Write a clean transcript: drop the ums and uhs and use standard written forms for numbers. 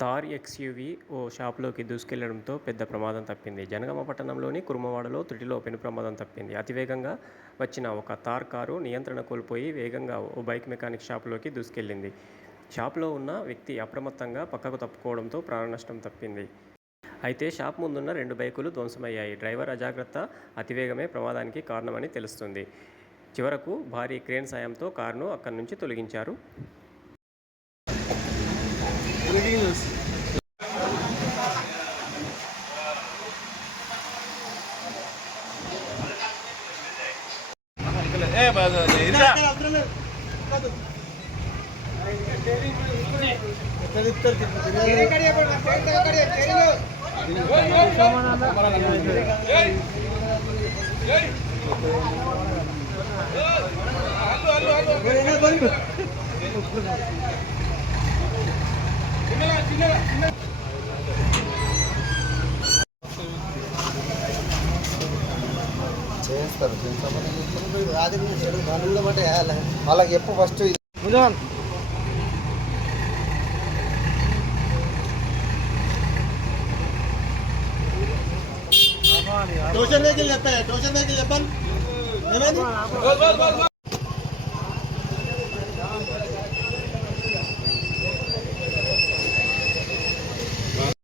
Thar XUV ఓ షాపులోకి దూసుకెళ్లడంతో పెద్ద ప్రమాదం తప్పింది. జనగామ పట్టణంలోని కుర్మవాడలో త్రుటిలో పెను ప్రమాదం తప్పింది. అతివేగంగా వచ్చిన ఒక థార్ కారు నియంత్రణ కోల్పోయి వేగంగా ఓ బైక్ మెకానిక్ షాపులోకి దూసుకెళ్లింది. షాపులో ఉన్న వ్యక్తి అప్రమత్తంగా పక్కకు తప్పుకోవడంతో ప్రాణనష్టం తప్పింది. అయితే షాపు ముందున్న 2 బైకులు ధ్వంసమయ్యాయి. డ్రైవర్ అజాగ్రత్త, అతివేగమే ప్రమాదానికి కారణమని తెలుస్తోంది. చివరకు భారీ క్రేన్ సాయంతో కారును అక్కడి నుంచి తొలగించారు. చేస్తారు రాత్రి వాళ్ళు కూడా బట్టే వాళ్ళకి చెప్పు ఫస్ట్ ట్యూషన్ దగ్గర చెప్పండి